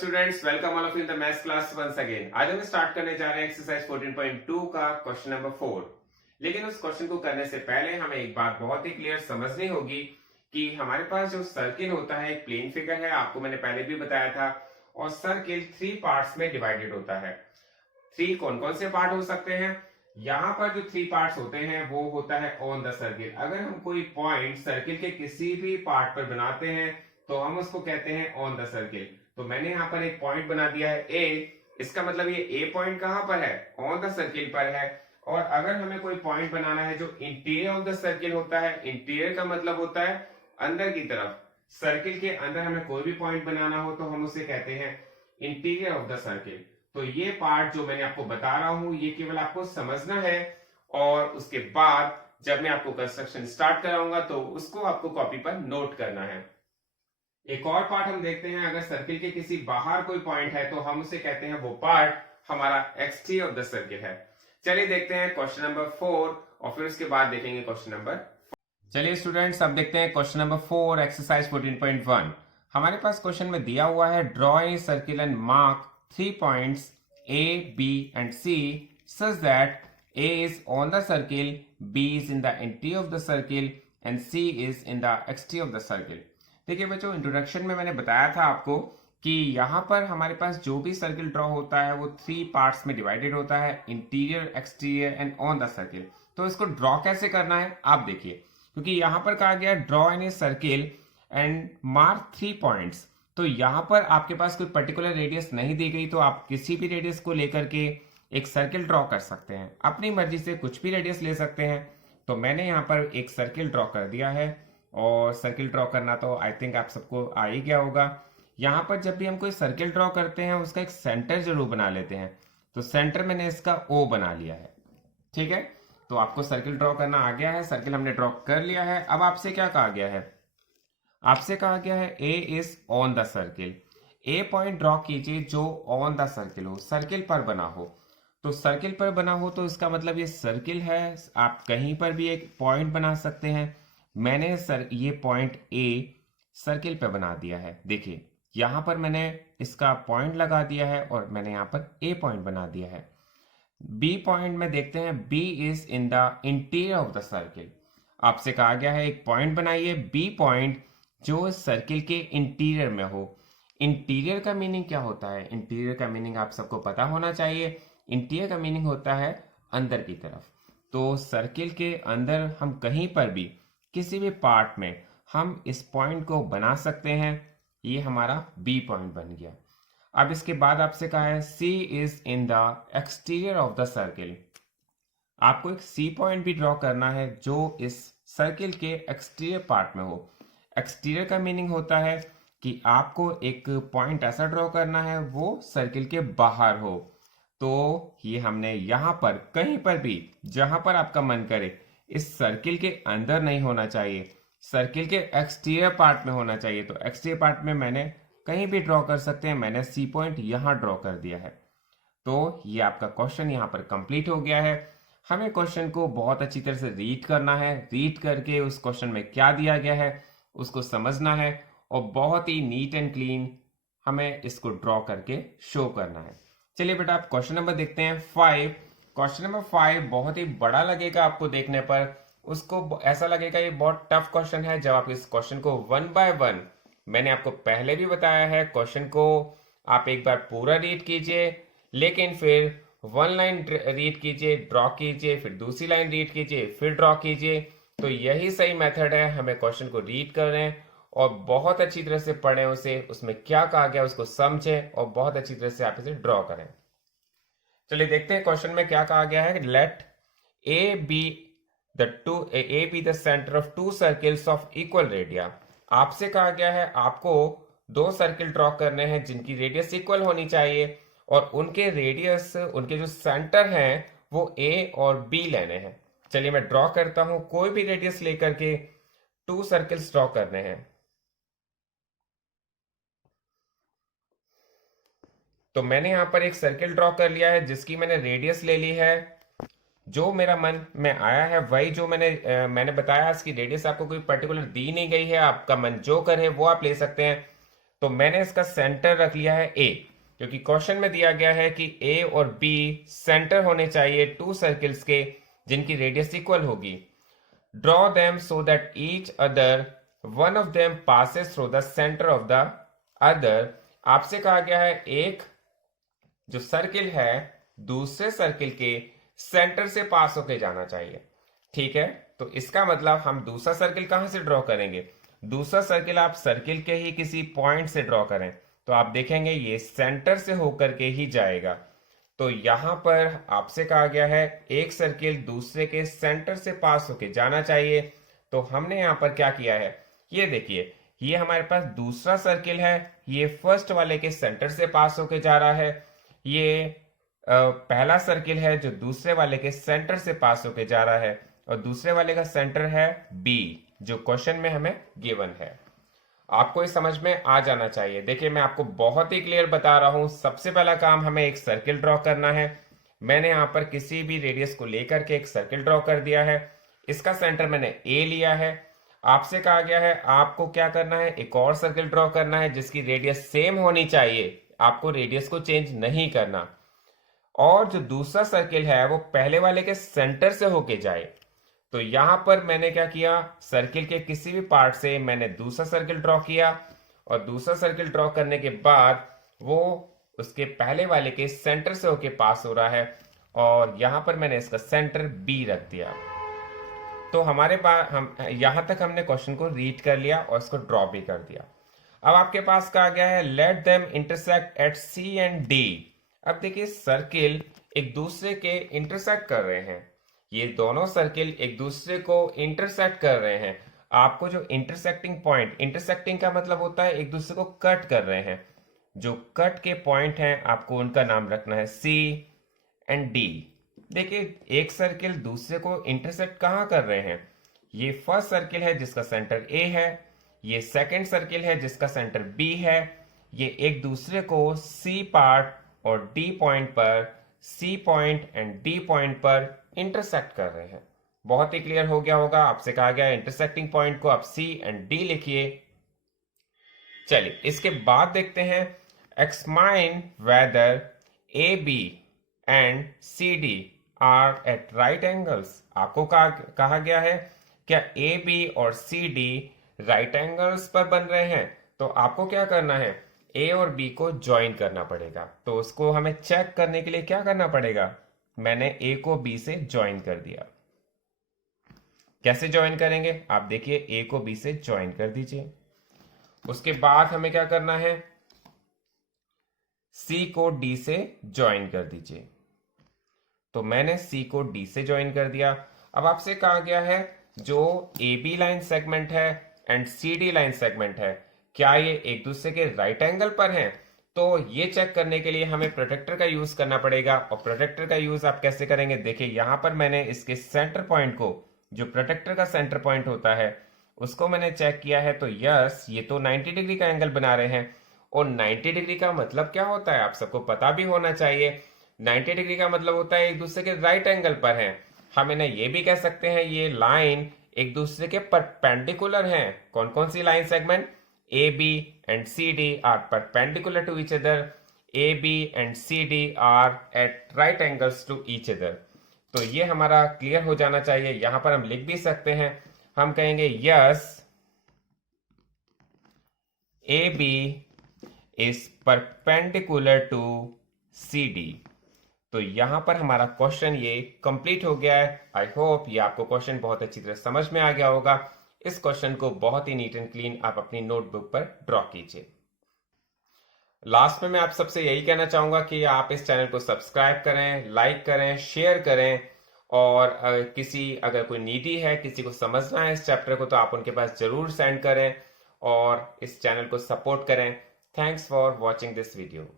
Students, welcome all of you in the maths class once again. आज हम start करने जा रहे हैं एक्सरसाइज 14.2 का क्वेश्चन नंबर 4। लेकिन उस क्वेश्चन को करने से पहले हमें एक बात बहुत ही क्लियर समझनी होगी कि हमारे पास जो सर्किल होता है एक प्लेन फिगर है, आपको मैंने पहले भी बताया था, और सर्किल 3 पार्ट्स में डिवाइडेड होता है। 3 कौन कौन से पार्ट हो सकते हैं? यहाँ पर जो 3 पार्ट्स होते हैं वो होता है ऑन द सर्किल। अगर हम कोई पॉइंट सर्किल के किसी भी पार्ट पर बनाते हैं तो हम उसको कहते हैं ऑन द सर्किल। तो मैंने यहाँ पर एक पॉइंट बना दिया है ए, इसका मतलब ये ए पॉइंट कहां पर है? ऑन द सर्किल पर है। और अगर हमें कोई पॉइंट बनाना है जो इंटीरियर ऑफ द सर्किल होता है, इंटीरियर का मतलब होता है अंदर की तरफ, सर्किल के अंदर हमें कोई भी पॉइंट बनाना हो तो हम उसे कहते हैं इंटीरियर ऑफ द सर्किल। तो ये पार्ट जो मैंने आपको बता रहा हूं ये केवल आपको समझना है, और उसके बाद जब मैं आपको कंस्ट्रक्शन स्टार्ट कराऊंगा तो उसको आपको कॉपी पर नोट करना है। एक और पार्ट हम देखते हैं, अगर सर्किल के किसी बाहर कोई पॉइंट है तो हम उसे कहते हैं वो पार्ट हमारा एक्सटीरियर ऑफ द सर्किल है। चलिए देखते हैं क्वेश्चन नंबर 4 और फिर उसके बाद देखेंगे क्वेश्चन नंबर। चलिए स्टूडेंट्स, अब देखते हैं क्वेश्चन नंबर 4 एक्सरसाइज 14.1। हमारे पास क्वेश्चन में दिया हुआ है draw a circle and mark 3 points A, B and C such that A is on the circle, B is in the interior of the circle and C is in the exterior of the circle। देखिए बच्चों, introduction में मैंने बताया था आपको कि यहाँ पर हमारे पास जो भी सर्किल ड्रॉ होता है वो 3 पार्ट्स में डिवाइडेड होता है, interior, exterior and on the circle. तो इसको ड्रॉ कैसे करना है आप देखिए, क्योंकि यहाँ पर कहा गया draw in a circle and mark 3 points. तो यहाँ पर आपके पास कोई पर्टिकुलर रेडियस नहीं दी गई, तो आप किसी भी रेडियस को लेकर के एक सर्किल ड्रॉ कर सकते हैं, अपनी मर्जी से कुछ भी रेडियस ले सकते हैं। तो मैंने यहाँ पर एक सर्किल ड्रॉ कर दिया है, और सर्किल ड्रॉ करना तो आई थिंक आप सबको आ ही गया होगा। यहाँ पर जब भी हम कोई सर्किल ड्रॉ करते हैं उसका एक सेंटर जरूर बना लेते हैं, तो सेंटर मैंने इसका O बना लिया है। ठीक है, तो आपको सर्किल ड्रॉ करना आ गया है, सर्किल हमने ड्रॉ कर लिया है। अब आपसे क्या कहा गया है? आपसे कहा गया है A is on the circle. A point draw कीजिए जो ऑन द सर्किल हो, सर्किल पर बना हो। तो सर्किल पर बना हो तो इसका मतलब ये सर्किल है, आप कहीं पर भी एक पॉइंट बना सकते हैं। मैंने ये पॉइंट A सर्किल पे बना दिया है। देखिए यहां पर मैंने इसका पॉइंट लगा दिया है और मैंने यहां पर A पॉइंट बना दिया है। B पॉइंट में देखते हैं, B is in the interior of the circle. आपसे कहा गया है एक पॉइंट बनाइए B पॉइंट जो सर्किल के इंटीरियर में हो। इंटीरियर का मीनिंग क्या होता है? इंटीरियर का मीनिंग आप सबको पता होना चाहिए। इंटीरियर का मीनिंग होता है अंदर की तरफ। तो सर्किल के अंदर हम कहीं पर भी किसी भी पार्ट में हम इस पॉइंट को बना सकते हैं। ये हमारा B पॉइंट बन गया। अब इसके बाद आपसे कहा है C is in the exterior of the circle. आपको एक C पॉइंट भी ड्रॉ करना है जो इस सर्किल के एक्सटीरियर पार्ट में हो। एक्सटीरियर का मीनिंग होता है कि आपको एक पॉइंट ऐसा ड्रॉ करना है वो सर्किल के बाहर हो। तो ये हमने यहाँ पर कहीं पर भी जहां पर आपका मन करे, इस सर्किल के अंदर नहीं होना चाहिए, सर्किल के एक्सटीरियर पार्ट में होना चाहिए। तो एक्सटीरियर पार्ट में मैंने कहीं भी ड्रॉ कर सकते हैं, मैंने C पॉइंट यहां ड्रॉ कर दिया है। तो ये आपका क्वेश्चन यहाँ पर कंप्लीट हो गया है। हमें क्वेश्चन को बहुत अच्छी तरह से रीड करना है, रीड करके उस क्वेश्चन में क्या दिया गया है उसको समझना है, और बहुत ही नीट एंड क्लीन हमें इसको ड्रॉ करके शो करना है। चलिए बेटा, आप क्वेश्चन नंबर देखते हैं 5। क्वेश्चन नंबर 5 बहुत ही बड़ा लगेगा आपको देखने पर, उसको ऐसा लगेगा ये बहुत टफ क्वेश्चन है। जब आप इस क्वेश्चन को 1 बाय 1, मैंने आपको पहले भी बताया है, क्वेश्चन को आप एक बार पूरा रीड कीजिए, लेकिन फिर 1 लाइन रीड कीजिए, ड्रॉ कीजिए, फिर दूसरी लाइन रीड कीजिए, फिर ड्रॉ कीजिए। तो यही सही मेथड है, हमें क्वेश्चन को रीड करें और बहुत अच्छी तरह से पढ़ें उसे, उसमें क्या कहा गया उसको समझें और बहुत अच्छी तरह से आप इसे ड्रॉ करें। चलिए देखते हैं क्वेश्चन में क्या कहा गया है। Let A B the centre of 2 circles of equal radii. आपसे कहा गया है आपको 2 सर्किल ड्रॉ करने हैं जिनकी रेडियस इक्वल होनी चाहिए, और उनके रेडियस, उनके जो सेंटर हैं वो A और B लेने हैं। चलिए मैं ड्रॉ करता हूं, कोई भी रेडियस लेकर के 2 सर्किल्स ड्रॉ करने हैं। तो मैंने यहां पर एक सर्किल ड्रॉ कर लिया है जिसकी मैंने रेडियस ले ली है। जो मेरा मन में आया है वही जो मैंने बताया, इसकी रेडियस आपको कोई पर्टिकुलर दी नहीं गई है, आपका मन जो करे वो आप ले सकते हैं। तो मैंने इसका सेंटर रख लिया है ए, क्योंकि क्वेश्चन में दिया गया है कि ए और बी सेंटर होने चाहिए टू सर्किल्स के जिनकी रेडियस इक्वल होगी। Draw them so that each other one of them passes through the centre of the other. आपसे कहा गया है एक जो सर्किल है दूसरे सर्किल के सेंटर से पास होके जाना चाहिए। ठीक है, तो इसका मतलब हम दूसरा सर्किल कहां से ड्रॉ करेंगे? दूसरा सर्किल आप सर्किल के ही किसी पॉइंट से ड्रॉ करें तो आप देखेंगे ये सेंटर से होकर के ही जाएगा। तो यहां पर आपसे कहा गया है एक सर्किल दूसरे के सेंटर से पास होके जाना चाहिए। तो हमने यहां पर क्या किया है, ये देखिए, ये हमारे पास दूसरा सर्किल है, ये फर्स्ट वाले के सेंटर से पास होके जा रहा है। ये पहला सर्किल है जो दूसरे वाले के सेंटर से पास होके जा रहा है, और दूसरे वाले का सेंटर है बी जो क्वेश्चन में हमें गिवन है। आपको इस समझ में आ जाना चाहिए। देखिए, मैं आपको बहुत ही क्लियर बता रहा हूं। सबसे पहला काम हमें एक सर्किल ड्रॉ करना है। मैंने यहां पर किसी भी रेडियस को लेकर के एक सर्किल ड्रॉ कर दिया है। इसका सेंटर मैंने ए लिया है। आपसे कहा गया है आपको क्या करना है, एक और सर्किल ड्रॉ करना है जिसकी रेडियस सेम होनी चाहिए। आपको रेडियस को चेंज नहीं करना, और जो दूसरा सर्किल है वो पहले वाले के सेंटर से होके जाए। तो यहां पर मैंने क्या किया, सर्किल के किसी भी पार्ट से मैंने दूसरा सर्किल ड्रॉ किया, और दूसरा सर्किल ड्रॉ करने के बाद वो उसके पहले वाले के सेंटर से होके पास हो रहा है, और यहां पर मैंने इसका सेंटर बी रख दिया। तो हमारे पास हम यहां तक हमने क्वेश्चन को रीड कर लिया और इसको ड्रॉ भी कर दिया। अब आपके पास कहा गया है let them intersect at C and D. अब देखिए, सर्किल एक दूसरे के इंटरसेक्ट कर रहे हैं। ये दोनों सर्किल एक दूसरे को इंटरसेक्ट कर रहे हैं। आपको जो इंटरसेक्टिंग पॉइंट, इंटरसेक्टिंग का मतलब होता है एक दूसरे को कट कर रहे हैं। जो कट के पॉइंट हैं आपको उनका नाम रखना है सी एंड डी। देखिए, एक सर्किल दूसरे को इंटरसेक्ट कहाँ कर रहे हैं? ये फर्स्ट सर्किल है जिसका सेंटर ए है, ये सेकेंड सर्किल है जिसका सेंटर बी है। ये एक दूसरे को सी पार्ट और डी पॉइंट पर, C point and D point पर इंटरसेक्ट कर रहे हैं। बहुत ही क्लियर हो गया होगा। आपसे कहा गया इंटरसेक्टिंग पॉइंट को आप सी एंड डी लिखिए। चलिए, इसके बाद देखते हैं examine whether A B and C D are at right angles. आपको कहा गया है क्या ए बी और सी डी राइट एंगल्स पर बन रहे हैं? तो आपको क्या करना है, ए और बी को ज्वाइन करना पड़ेगा। तो उसको हमें चेक करने के लिए क्या करना पड़ेगा, मैंने ए को बी से ज्वाइन कर दिया। कैसे ज्वाइन करेंगे, आप देखिए, ए को बी से ज्वाइन कर दीजिए। उसके बाद हमें क्या करना है, सी को डी से ज्वाइन कर दीजिए। तो मैंने सी को डी से ज्वाइन कर दिया। अब आपसे कहा गया है जो ए बी लाइन सेगमेंट है and C D line segment है, क्या ये एक दूसरे के राइट एंगल पर हैं? तो ये चेक करने के लिए हमें प्रोटेक्टर का यूज करना पड़ेगा। और प्रोटेक्टर का यूज आप कैसे करेंगे, देखिए, यहां पर मैंने इसके सेंटर पॉइंट को, जो प्रोटेक्टर का सेंटर पॉइंट होता है, उसको मैंने चेक किया है। तो यस, ये तो 90 डिग्री का एंगल बना रहे हैं। और 90 डिग्री का मतलब क्या होता है, आप सबको पता भी होना चाहिए। 90 डिग्री का मतलब होता है एक दूसरे के राइट एंगल पर हैं। हम इन्हें ये भी कह सकते हैं ये लाइन एक दूसरे के परपेंडिकुलर हैं। कौन कौन सी line segment, AB and CD are perpendicular to each other. AB and CD are at right angles to each other. तो ये हमारा क्लियर हो जाना चाहिए। यहां पर हम लिख भी सकते हैं, हम कहेंगे yes AB is perpendicular to CD। तो यहां पर हमारा क्वेश्चन ये कंप्लीट हो गया है। आई होप ये आपको क्वेश्चन बहुत अच्छी तरह समझ में आ गया होगा। इस क्वेश्चन को बहुत ही नीट एंड क्लीन आप अपनी नोटबुक पर ड्रॉ कीजिए। लास्ट में मैं आप सबसे यही कहना चाहूंगा कि आप इस चैनल को सब्सक्राइब करें, लाइक करें, शेयर करें, और अगर कोई नीडी है, किसी को समझना है इस चैप्टर को, तो आप उनके पास जरूर सेंड करें और इस चैनल को सपोर्ट करें। Thanks for watching this video.